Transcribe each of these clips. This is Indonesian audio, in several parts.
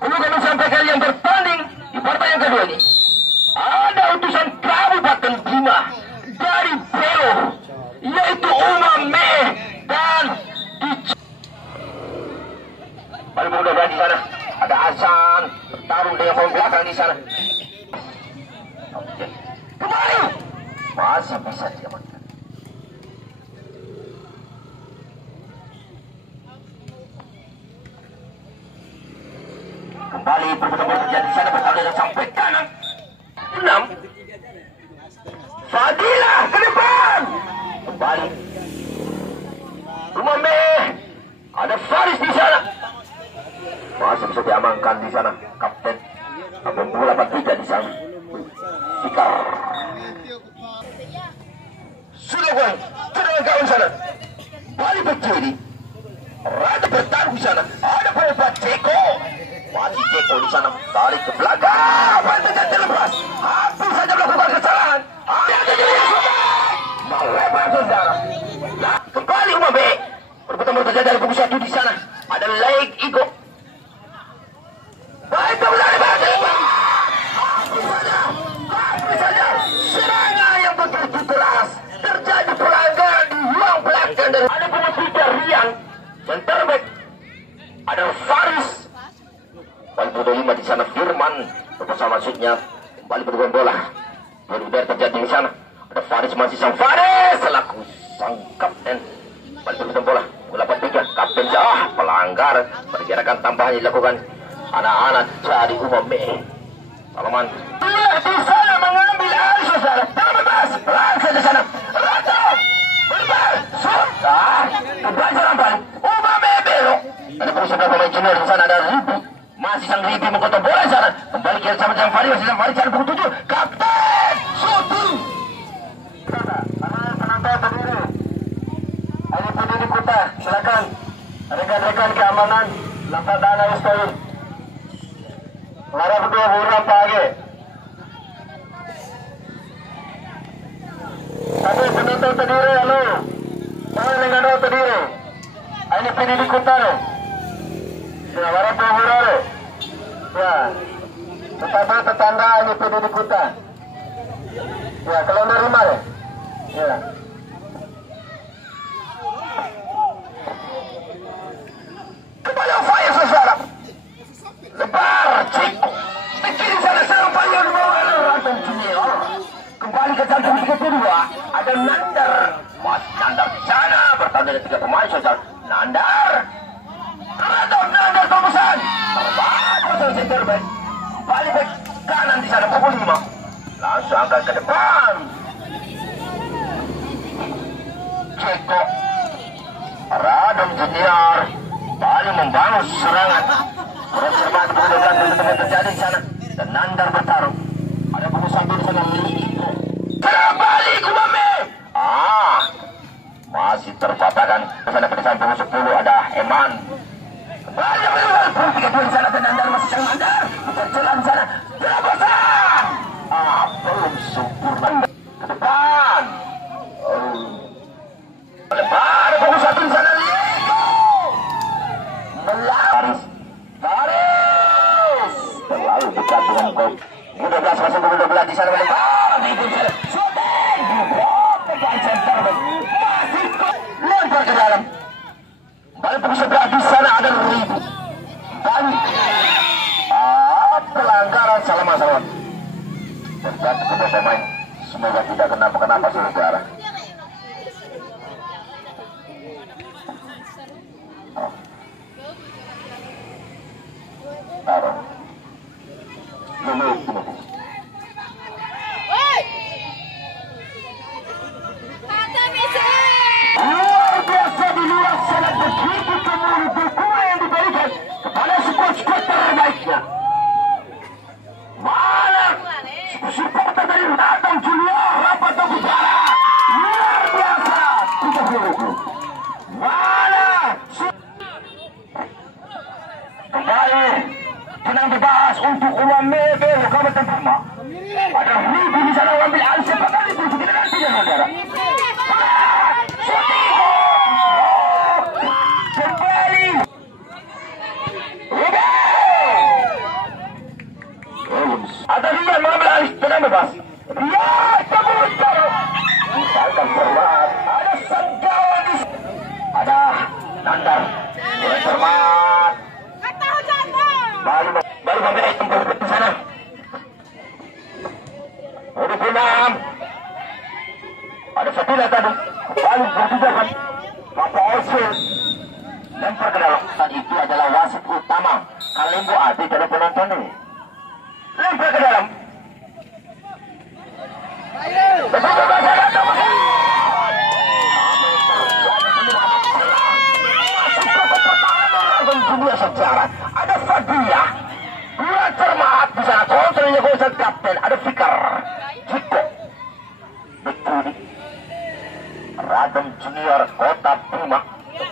Perlu kami sampaikan yang bertanding di partai yang kedua ini. Ada utusan Kabupaten Bima dari Belo, yaitu Umame dan paling mudah di sana. Ada Hasan bertarung dengan pemain belakang di sana. Oke. Kembali masih bisa diamankan. Kembali perbuatan terjadi di sana bertarung dengan sampai kanan. 6. Fadilah ke depan. Kembali. Umame. Ada Faris di sana. Masih bisa diamankan di sana. Kapten. Kapten bola 3 di sana. Fikar. Sudah gol. Sudah kawan sana. Balik berdiri. Rada bertarung di sana. Ada Pak Ceko. Masih Ceko di sana. Tarik ke belakang. Bantuan terlepas. Hampir saja melakukan kesalahan. Melebar saudara. Kembali Umame. Perbuatan terjadi dari kubu 1 di sana. Ada Laik Igo. Baik kembali hampir saja. Serangan yang begitu keras. Terjadi pelanggaran di ruang belakang dari ada pemain Rian. Center back. Ada Faris. Balik 5 di sana Firman. Bersama maksudnya kembali bermain bola. Baru terjadi di sana. Ada Faris masih sang Faris selaku sang kapten. Balik bermain bola. Bola 3 kapten pelanggar. Pergerakan tambahan dilakukan anak-anak dari Umame. Salaman. Di sana mengambil alih saudara. Tangan bebas. Langsung di sana. Rato. Berbar. Sudah. Kembali salam balik. Umame belok. Ada berusaha pemain junior di sana ada Ribi. Masih sang Ribi menggotong bola di sana. Kembali ke sama sang Faris. Masih sang Faris sana pukul 7. Kapten. Shooting. Penonton berdiri. Ini pendiri kota. Silakan. Rekan-rekan keamanan. Lampat dana Ustaz. Lara berdua buram pagi. Tapi penonton terdiri, halo. Mana dengan orang terdiri? Ini pendiri kota lo. Ya, lara berdua buram lo. Ya. Tetapi tetangga ini pendiri kota. Ya, kalau nerima ya. Ya. Kembali Faya saudara. Lebar Ceko. Kiri sana serang panjang Rantan Junior. Kembali ke jantung kedua. Ada Nandar. Mas Nandar di sana bertanding dengan 3 pemain saudara. Nandar. Nandar terusan. Bagus center back. Balik back kanan di sana pukul 5. Langsung angkat ke depan. Ceko. Radom Junior. Balik membangun serangan. Konservasi perubahan teman-teman terjadi di sana dan Nandar bertarung. Ada pukul 1 di sana. Kembali Umame. Masih terpatahkan. Di sana kedepan pukul 10 ada Eman. Kembali pukul 3 di sana dan Nandar masih sang Nandar. Berjalan di sana. Terobosan. Belum sempurna. Ke depan. Lebar pukul 1 di sana. Melaris. Faris terlalu dekat dengan gol. 12 masuk ke 12 di sana melebar di sana. Shooting. Pemain center masih lempar ke dalam. Balik pukul 11 di sana ada Ribu. Dan pelanggaran salah. Terjadi kedua pemain. Semoga tidak kenapa-kenapa saudara. Taruh. Luar biasa di luar sana begitu kemudian dukungan yang diberikan kepada skuad terbaiknya. Mana supporter dari Radom Junior rapat utara luar biasa 30. Mana kembali tenang bebas untuk Umame Belo Kabupaten Bima. Ada Ribu di sana mengambil alih sepak kali itu kita nanti ya saudara. Kembali. Kembali memberi tempat di sana. Udah pulang. Ada Fadila tadi. Kembali bertigakan. Papa Osil. Lempar ke dalam. Dan itu adalah wasit utama. Kalimbo Adi dari penonton ini. Lempar ke dalam. Dunia sejarah. Ada Fadila. Dua cermat di sana. Kontrolnya gol kapten. Ada Fikar. Jiko. Bekuni. Radom Junior Kota Bima.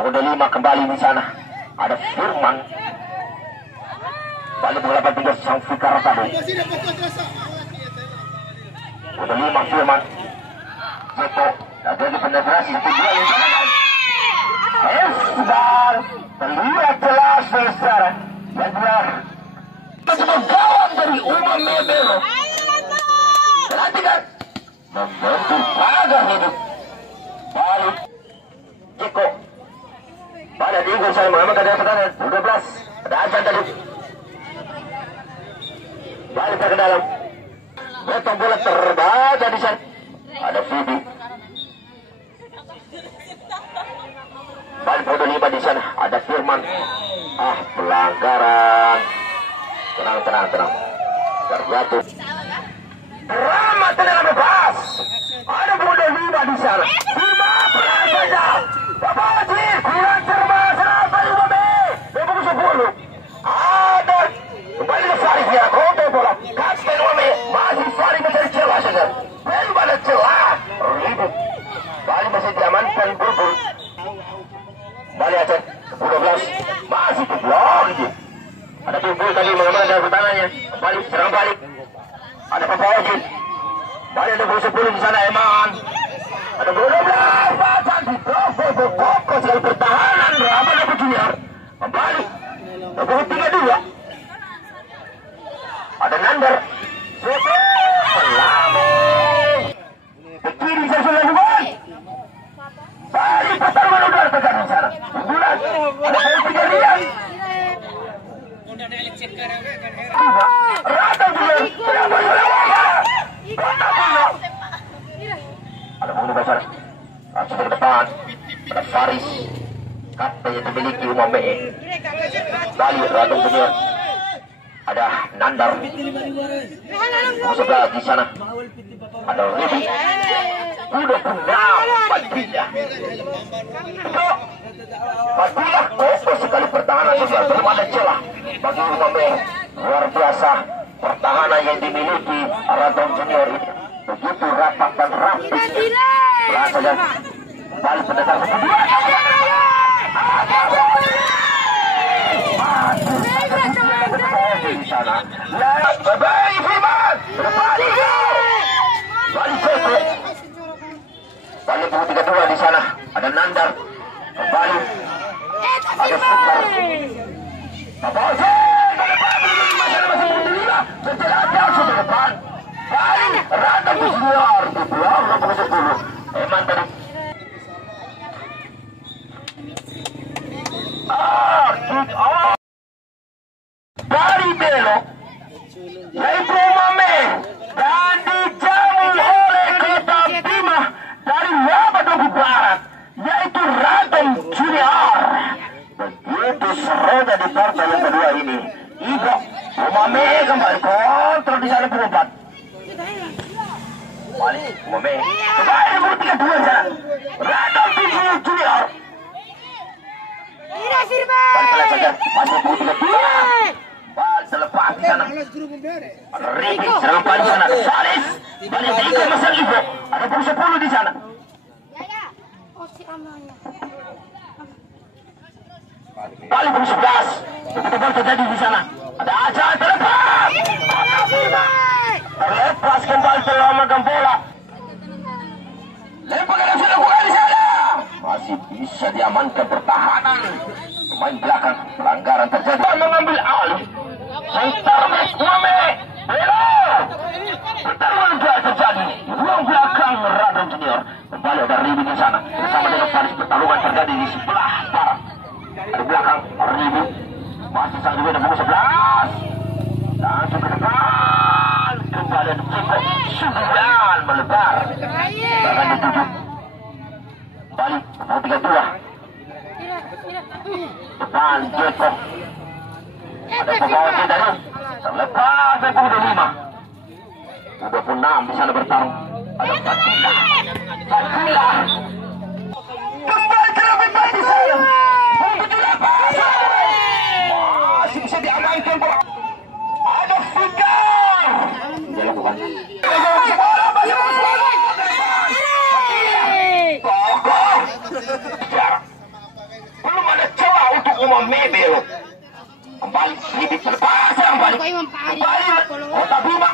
Kode 5 kembali di sana. Ada Firman. Balik bola bertiga sang Fikar tadi. Kode 5 Firman. Jiko. Lagi penetrasi. Satu dua di sana. Esbar. Terlihat jelas sekarang. Yang jelas. Masuk gawang dari Umam Mebelo. Perhatikan. Membentuk pagar hidup. Balik. Jiko. Pada diunggul saya mengamankan dari pertahanan 12. Ada Azan tadi. Balik ke dalam. Potong bola terbaca di sana. Ada Fibi. Balik kode 5 di sana. Ada Firman. Pelanggaran. Tenang. Terjatuh. Drama tendangan bebas. Ada kode 5 di sana. 5 pelan saja. Bapak Haji kurang cermat. Sampai 5B. 2010. Ada kembali ke Farid ya. Kode bola. Kapten 5B. Masih Farid mencari celah saja. Belum ada celah. Ribut. Balik masih diamankan Bulbul. Balik Aceh 12 masih blok itu. Ada Bulbul tadi mengamankan dari pertahanannya. Balik serang balik. Ada Papa Ojin. Balik ada 10 di sana Eman. Ada 12 pasang di Koko sekali pertahanan. Berapa dapat Junior? Kembali 23-2. Ada Nandar. Selamat. Ke kiri saya buat. Balik pertarungan udara tekan di sana. Bulan. Ada tiga dia. Rata juga. Ada bunuh besar. Langsung ke depan. Ada Faris. Kata yang dimiliki Umam BE. Balik Rata Junior. Ada Nandar. Sebelah di sana. Ada Ribi. Udah kenal Fadila. Fadila kokoh sekali pertahanan juga. Belum ada celah bagi Umam BE. Luar biasa pertahanan yang dimiliki Radom Junior ini. Begitu rapat dan rapi. Berasa dan balik pendekat kedua. Di sana. Baik Firman. Balik Joko. Balik 23-2 di sana. Ada Nandar. Kembali. Ada Fikar. Bapak Ojen. Setelah jauh ke depan. Balik. Rata Junior. Di blok 2010. Eman tadi. Kick off. Dari belok. Yaitu Umame. Dan dijamu oleh Kota Bima. Dari Wabadogu Barat. Yaitu Radom Junior. Begitu serunya di partai yang kedua ini. Ibu Umame kembali kontrol di sana berubah. Balik Umame. Kembali 23-2 sana. Radom Junior. Tidak Firman. Balik saja. Masih 23-2. Bal terlepas di sana. Ada Ricky serang balik sana. Ada Faris. Balik diikut Masal Ibu. Ada 10 di sana. Balik 11. Betul-betul terjadi di sana. Ada Aja terlepas. Terlepas kembali terlamakan bola. Lempar ke dalam bola di sana. Masih bisa diamankan pertahanan. Pemain belakang pelanggaran terjadi. Mengambil alih. Sentar Umame. Belo. Pertarungan juga terjadi. Ruang belakang Radom Junior. Kembali ada Ribi di sana. Bersama dengan Faris pertarungan terjadi di sebelah barat. Di belakang Ribi. Masih sang juga ada 11. Ada pegawai dari terlepas dari pemuda 5. 26 di sana bertarung. Ada Fatila. Kembali ke lebih baik di sana. Masih bisa diamankan bola. Ada Fikar. Dia lakukan. Belum ada celah untuk Umam Mebel. Kembali sedikit terpasang kembali. Kota Bima.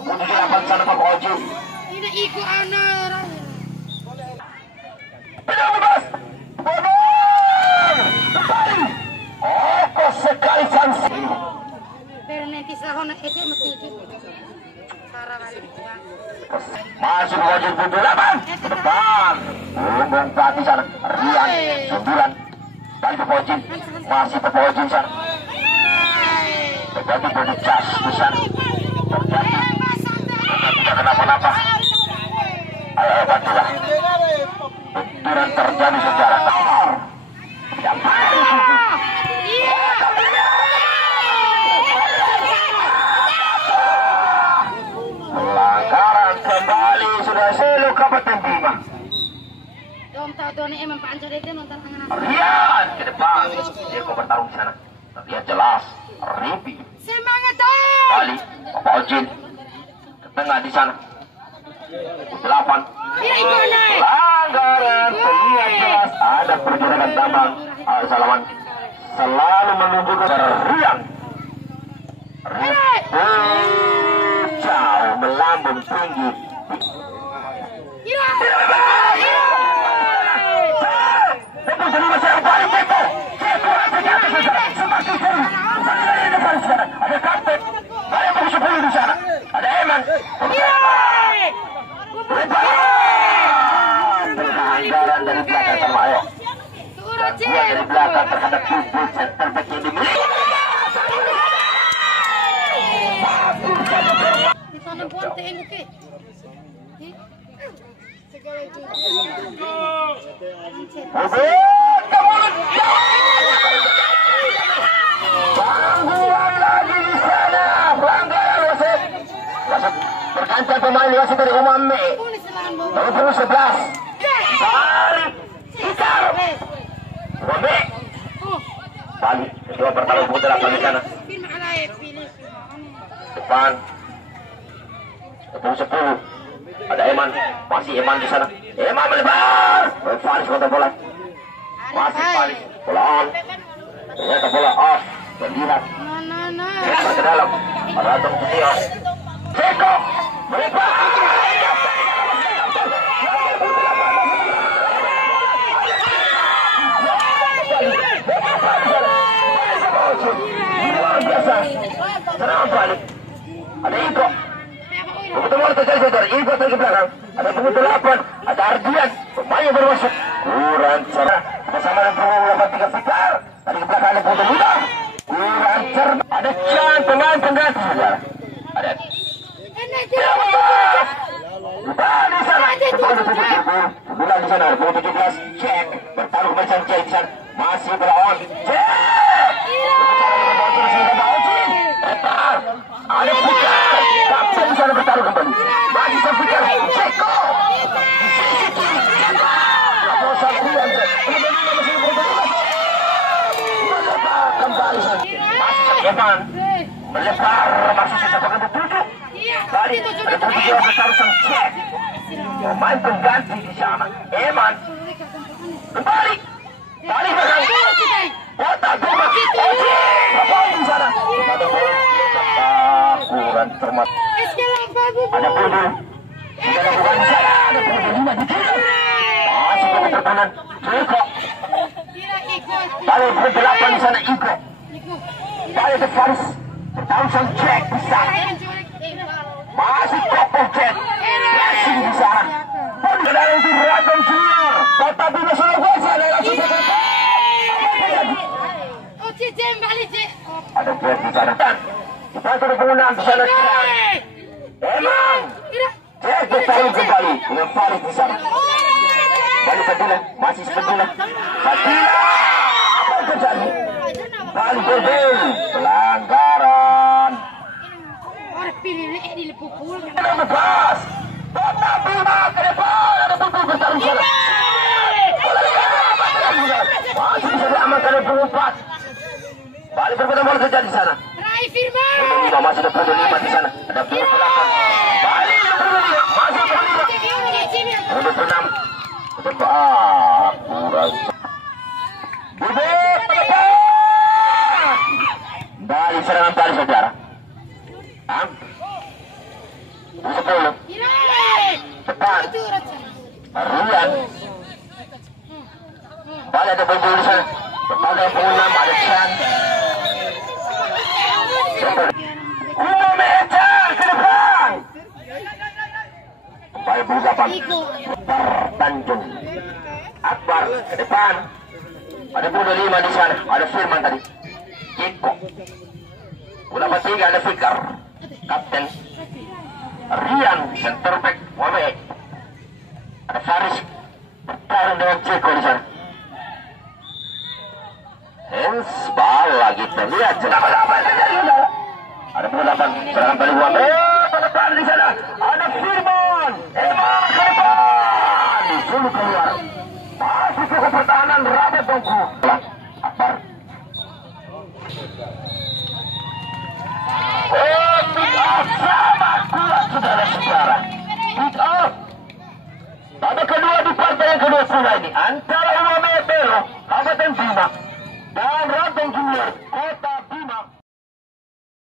Untuk dilakukan sana Pak Oji. Tidak ikut anak. Tidak bebas. Kembali. Oh, sekali sanksi. Pero nanti sahona itu mesti cara balik. Masih wajib buntu 8 depan bumbung pelatih sana Rian 9 balik ke Pojin masih ke Pojin sana terjadi body charge di sana terjadi tidak kenapa-napa. Ayo bantulah benturan terjadi secara nomor pelanggaran kembali sudah selo Kabupaten Bima. Dom tahu doni emang pancar itu nonton angan. Rian ke depan dia kok bertarung di sana terlihat jelas. Ripi Semangat dong. kali Bapak Ojin ke tengah di sana 8 pelanggaran terlihat jelas ada pergerakan tambang Salaman selalu menunjukkan Rian jauh melambung tinggi. Ada kapten, ada yang 10 di sana, ada Eman. Pelanggaran dari belakang sama Ayo. Gangguan dari belakang terhadap tubuh center back yang dimiliki. Sana ponte ini ke. Segala itu. Gangguan lagi di sana, pelanggaran wasit. Wasit berganti pemain wasit dari Umame. Nomor 11. Balik, Fikar. Umame. Balik, kedua pertarungan putra di sana. Depan. Ketemu 10. Ada Eman, masih Eman di sana. Eman melebar. Faris kontra bola. Masih Faris. Bola on. Ternyata bola off. Berlihat. Lebar ke dalam. Radong Putih. Ceko. Melebar. Luar biasa. Serang balik. Ada Iko. Ketemu oleh saudara Iko dari belakang. Ada pembunuh 8. Ada Ardian. Pemain yang bermasuk. Kurang cerah. Bersama dengan pembunuh 3 Fikar. Tadi ke belakang ada pembunuh muda. Kurang cerah. Ada Chan pemain pengganti saudara. Ada. Bukan di sana. Bukan di sana. 17. Cek. Bertaruh macam Cek di sana. Masih berlawan. Cek. Ada Fikar. Kapten di sana bertaruh kembali. Bagi sang Fikar. Ceko. Kembali Eman melebar masih sisa pemain 7. Balik ada 7 bertaruh sang Cek. Pemain pengganti di sana. Eman kembali. Balik Kota Bima. Apa di sana? Kurang cermat. Ada Pudul. Ada bukan di sana. Ada Pudul 5 di kiri. Masih ke pertahanan. Ceko. Balik ke 8 di sana Iko. Balik ke Faris. Bertaruh sang Cek di sana. Masih kopong Cek. Masih di sana. Pun ke dalam itu Radong Junior. Kota Bima Sulawesi ada langsung ke ada Cek di sana. Kita sudah penggunaan di sana. Emang Cek bertaruh kembali dengan Faris di sana. Balik Fadila, masih Fadila. Fadila, apa yang terjadi? Kali berbel pelanggaran. Orang pilih di lepukul. Ada lepas. Kota Bima ke depan. Ada putih besar di sana. Masih bisa diamankan oleh pengumpat. Balik berbeda bola terjadi di sana. Rai Firman. Lima masih ada puluh lima di sana. Ada puluh delapan. Balik yang puluh lima. Masih puluh lima. Puluh enam. Depan. Kurang. Bibit ke depan. Balik serangan balik saudara. Sepuluh. Depan. Rian. Balik ada puluh di sana. Depan ada puluh enam. Ada Chan. 5 meter ke depan. Kembali puluh delapan. Tanjung. Akbar ke depan. Ada puluh lima di sana. Ada Firman tadi. Iko. Bola tiga ada Fikar. Kapten. Rian center back Wabe. Ada Faris bertarung dengan Ceko di sana. Hens bala kita lihat apa yang terjadi. Ada pendapat serangan balik Wabe. Depan di sana ada Firman. Emang ke depan. Disuruh keluar. Masih ke pertahanan Rabat Bongku. Akbar. Pick off sangat kuat saudara-saudara. Pick off. Babak kedua di partai yang kedua sudah ini antara Umame Belo, Kabupaten Bima dan Ranteng Junior Kota Bima.